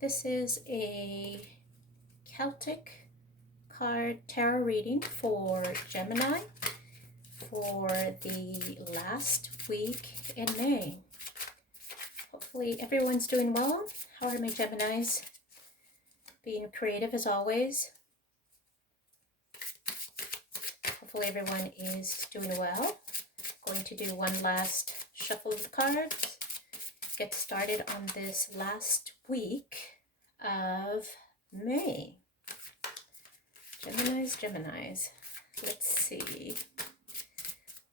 This is a Celtic card tarot reading for Gemini for the last week in May. Hopefully everyone's doing well. How are my Geminis? Being creative as always. Hopefully everyone is doing well. Going to do one last shuffle of the cards. Get started on this last week of May. Geminis. Let's see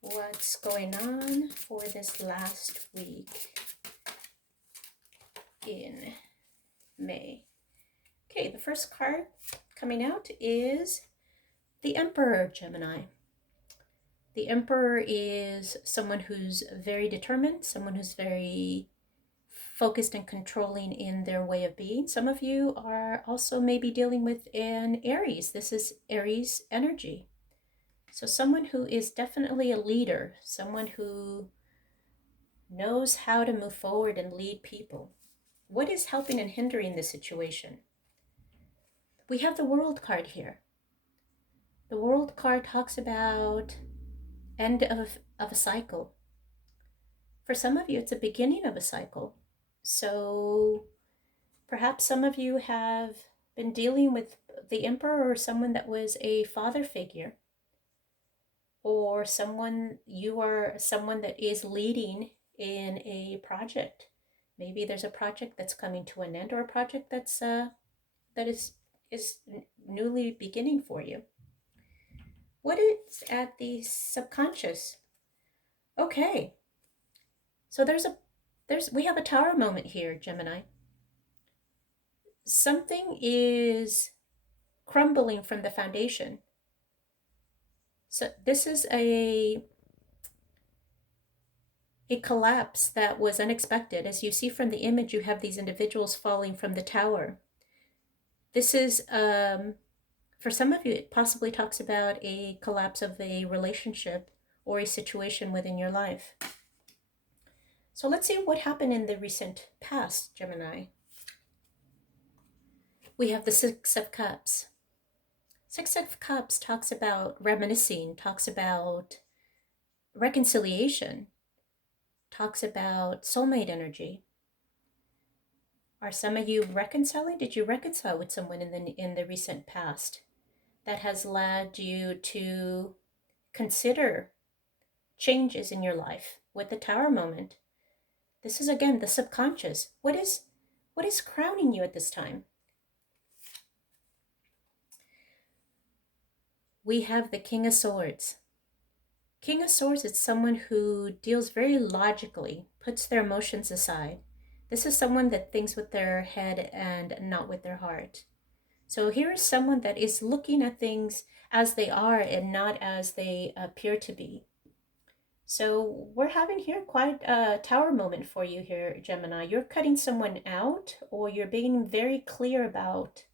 what's going on for this last week in May. Okay, the first card coming out is the Emperor, Gemini. The Emperor is someone who's very determined, someone who's very focused and controlling in their way of being. Some of you are also maybe dealing with an Aries. This is Aries energy. So someone who is definitely a leader, someone who knows how to move forward and lead people. What is helping and hindering this situation? We have the World card here. The World card talks about end of a cycle. For some of you, it's a beginning of a cycle. So perhaps some of you have been dealing with the Emperor or someone that was a father figure, or you are someone that is leading in a project. Maybe there's a project that's coming to an end, or a project that is newly beginning for you. What is at the subconscious? Okay, so we have a tower moment here, Gemini. Something is crumbling from the foundation. So this is a collapse that was unexpected. As you see from the image, you have these individuals falling from the tower. This is, for some of you, it possibly talks about a collapse of a relationship or a situation within your life. So let's see what happened in the recent past, Gemini. We have the Six of Cups. Six of Cups talks about reminiscing, talks about reconciliation, talks about soulmate energy. Are some of you reconciling? Did you reconcile with someone in the recent past that has led you to consider changes in your life? With the Tower moment, this is again the subconscious. What is crowning you at this time? We have the King of Swords. King of Swords is someone who deals very logically, puts their emotions aside. This is someone that thinks with their head and not with their heart. So here is someone that is looking at things as they are and not as they appear to be. So we're having here quite a tower moment for you here, Gemini. You're cutting someone out, or you're being very clear about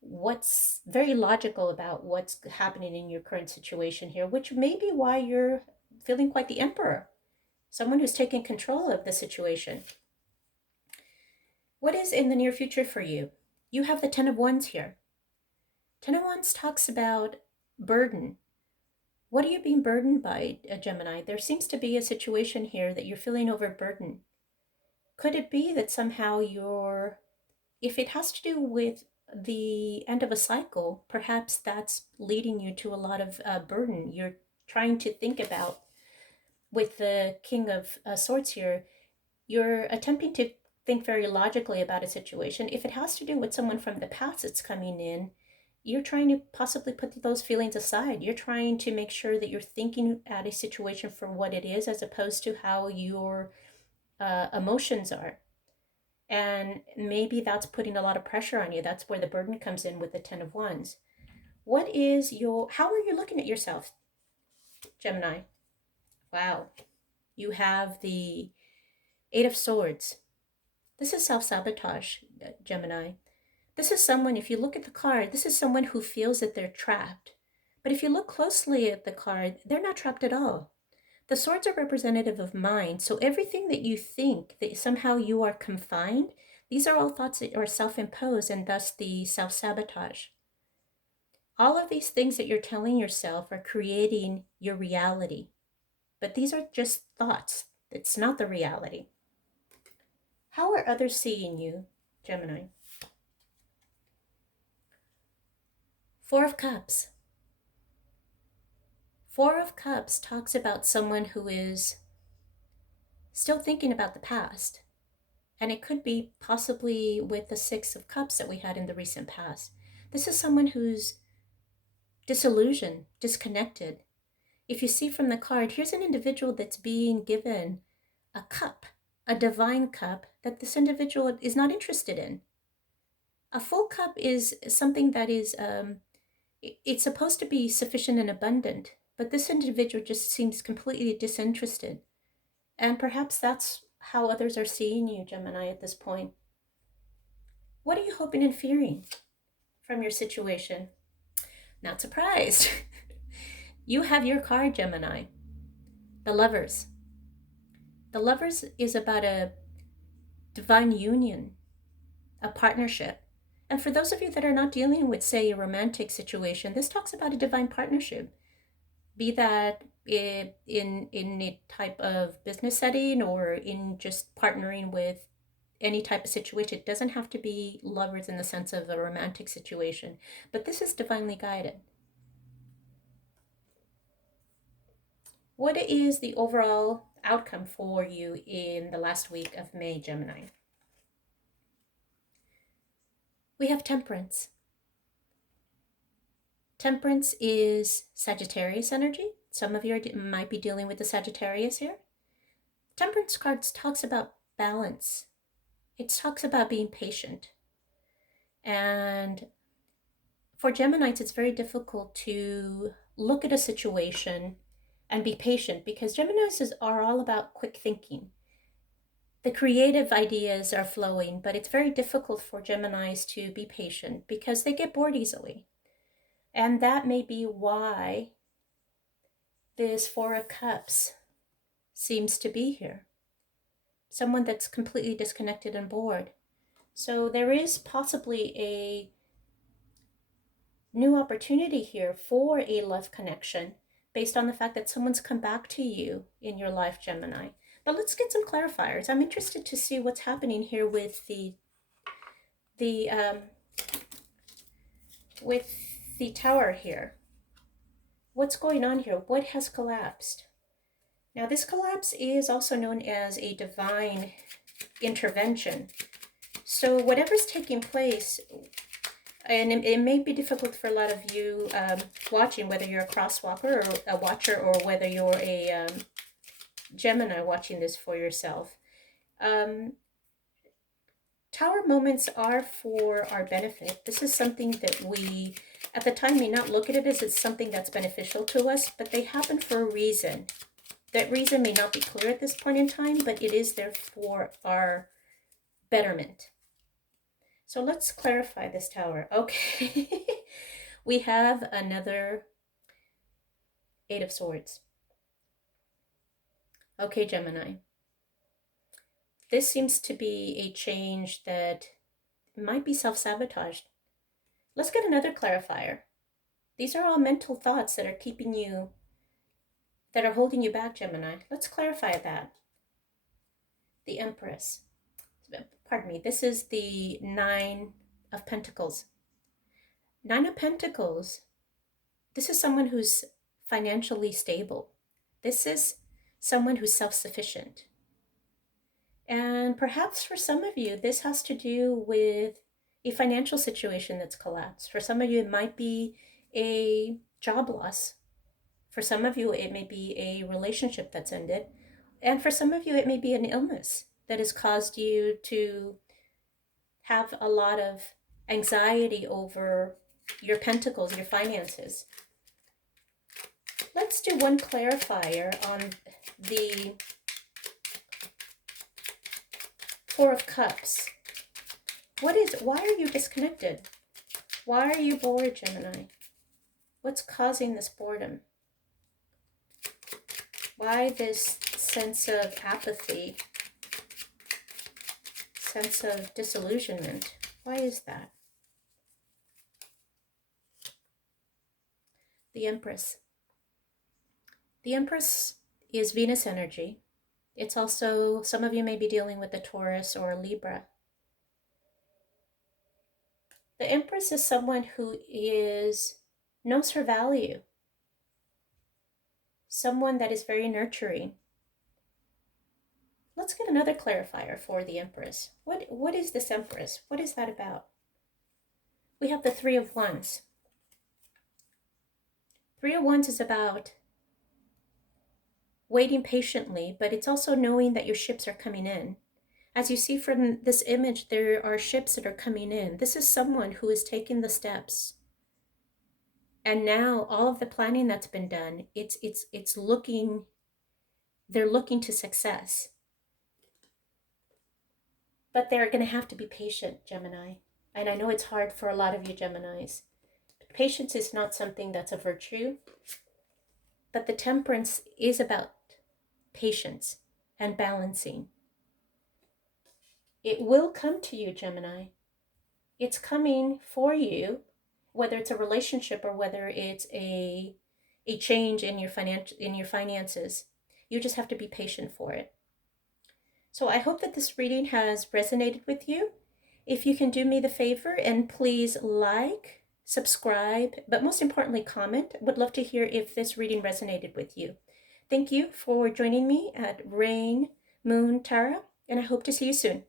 what's very logical about what's happening in your current situation here, which may be why you're feeling quite the Emperor, someone who's taking control of the situation. What is in the near future for you? You have the Ten of Wands here. Ten of Wands talks about burden. What are you being burdened by, Gemini? There seems to be a situation here that you're feeling overburdened. Could it be that somehow if it has to do with the end of a cycle, perhaps that's leading you to a lot of burden. You're trying to think about, with the King of Swords here, you're attempting to think very logically about a situation. If it has to do with someone from the past that's coming in, you're trying to possibly put those feelings aside. You're trying to make sure that you're thinking at a situation for what it is, as opposed to how your emotions are. And maybe that's putting a lot of pressure on you. That's where the burden comes in with the Ten of Wands. How are you looking at yourself, Gemini? Wow. You have the Eight of Swords. This is self-sabotage, Gemini. This is someone, if you look at the card, this is someone who feels that they're trapped. But if you look closely at the card, they're not trapped at all. The swords are representative of mind, so everything that you think that somehow you are confined, These are all thoughts that are self-imposed and thus the self-sabotage. All of these things that you're telling yourself are creating your reality. But these are just thoughts. It's not the reality. How are others seeing you, Gemini? Four of Cups. Four of Cups talks about someone who is still thinking about the past. And it could be possibly with the Six of Cups that we had in the recent past. This is someone who's disillusioned, disconnected. If you see from the card, here's an individual that's being given a cup, a divine cup that this individual is not interested in. A full cup is something that is, it's supposed to be sufficient and abundant, but this individual just seems completely disinterested. And perhaps that's how others are seeing you, Gemini, at this point. What are you hoping and fearing from your situation? Not surprised. You have your card, Gemini. The Lovers. The Lovers is about a divine union, a partnership. And for those of you that are not dealing with, say, a romantic situation, this talks about a divine partnership. Be that in a type of business setting or in just partnering with any type of situation. It doesn't have to be lovers in the sense of a romantic situation, but this is divinely guided. What is the overall outcome for you in the last week of May, Gemini? We have Temperance. Temperance is Sagittarius energy. Some of you might be dealing with the Sagittarius here. Temperance cards talks about balance. It talks about being patient. And for Geminites, it's very difficult to look at a situation and be patient because Geminis are all about quick thinking. The creative ideas are flowing, but it's very difficult for Geminis to be patient because they get bored easily. And that may be why this Four of Cups seems to be here. Someone that's completely disconnected and bored. So there is possibly a new opportunity here for a love connection based on the fact that someone's come back to you in your life, Gemini. But let's get some clarifiers. I'm interested to see what's happening here with the tower here. What's going on here? What has collapsed? Now, this collapse is also known as a divine intervention. So whatever's taking place, and it may be difficult for a lot of you watching, whether you're a crosswalker or a watcher or whether you're a Gemini watching this for yourself. Tower moments are for our benefit. This is something that we, at the time, may not look at it as it's something that's beneficial to us, but they happen for a reason. That reason may not be clear at this point in time, but it is there for our betterment. So let's clarify this tower. Okay, we have another Eight of Swords. Okay, Gemini. This seems to be a change that might be self-sabotaged. Let's get another clarifier. These are all mental thoughts that are keeping you, that are holding you back, Gemini. Let's clarify that. The Empress. Pardon me, this is the Nine of Pentacles. Nine of Pentacles, this is someone who's financially stable. This is someone who's self-sufficient. And perhaps for some of you, this has to do with a financial situation that's collapsed. For some of you, it might be a job loss. For some of you, it may be a relationship that's ended. And for some of you, it may be an illness that has caused you to have a lot of anxiety over your pentacles, your finances. Let's do one clarifier on the Four of Cups. Why are you disconnected? Why are you bored, Gemini? What's causing this boredom? Why this sense of apathy, sense of disillusionment. Why is that? The Empress. The Empress is Venus energy. It's also, some of you may be dealing with a Taurus or a Libra. The Empress is someone who knows her value. Someone that is very nurturing. Let's get another clarifier for the Empress. What is this Empress? What is that about? We have the Three of Wands. Three of Wands is about waiting patiently, but it's also knowing that your ships are coming in. As you see from this image, there are ships that are coming in. This is someone who is taking the steps. And now all of the planning that's been done, they're looking to success. But they're going to have to be patient, Gemini. And I know it's hard for a lot of you Geminis. Patience is not something that's a virtue, but the Temperance is about patience and balancing. It will come to you, Gemini. It's coming for you, whether it's a relationship or whether it's a change in your finances. You just have to be patient for it. So I hope that this reading has resonated with you. If you can do me the favor and please like, subscribe, but most importantly, comment. Would love to hear if this reading resonated with you. Thank you for joining me at Rain Moon Tarot, and I hope to see you soon.